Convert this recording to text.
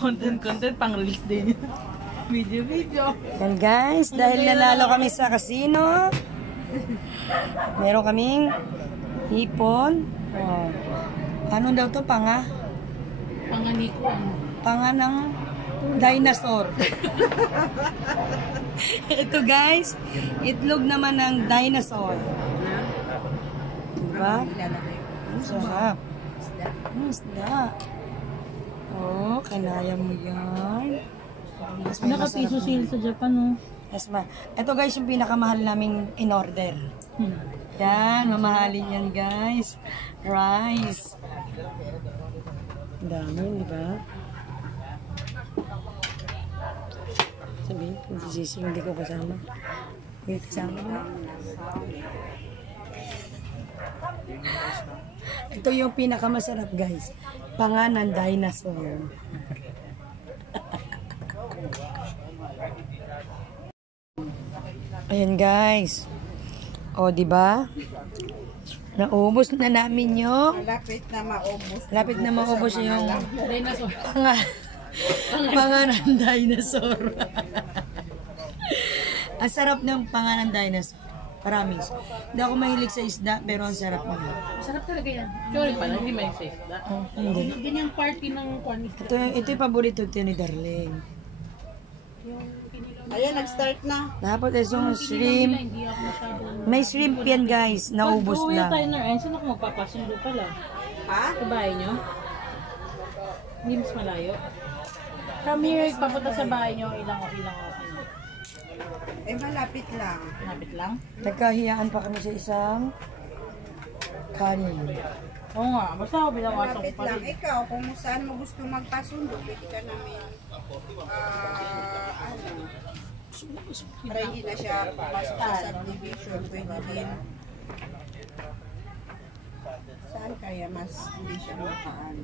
Content pang release din. Video. Yan guys, dahil nanalo kami sa casino, meron kaming hipon. Oh. Ano daw to? Panga? Panganikon. Panga ng dinosaur. Ito guys, itlog naman ng dinosaur. Diba? Ang sarap. Isda. Oh, kanaya mo yan. Naka-piso sale sa Japan, oh. Yes, ma. Ito guys, yung pinakamahal naming in-order. Yan, mamahalin yan guys. Rice. Ang dami, di ba? Sabihin, nagsisisi, hindi ko kasama. Hindi kasama na. Ito yung pinakamasarap guys. Panga ng dinosaur. Ayan guys. O, di ba? Naubos na namin yung lapit na maubos yung panga ng dinosaur. Ang sarap ng panga ng dinosaur. Promise. Hindi ako mahilig sa isda, pero ang sarap mo. Masarap talaga yan. Sorry pala, hindi may sa isda. Oh, hindi. Ganyan party ng kwan. Ito yung paborito ni Darlene. Ayan, nag-start na. Dapat yung shrimp. May shrimp yan guys. Naubos na. lang. Tayo na rin. Saan ako magpapasundo pala? Ha? Sa bahay nyo? Hindi mas malayo. Kami papunta sa bahay nyo. Ilang Eh, malapit lang. Malapit lang? Nagkahiyaan pa kami sa isang kanin. Oo nga. Basta ako bilang wasok Malapit pa lang. rin. Ikaw, kung saan mo gusto magpasundo, pwede ka namin, para hindi na siya pasok sa subdivision, pwede din. Saan kaya mas hindi siya makaan?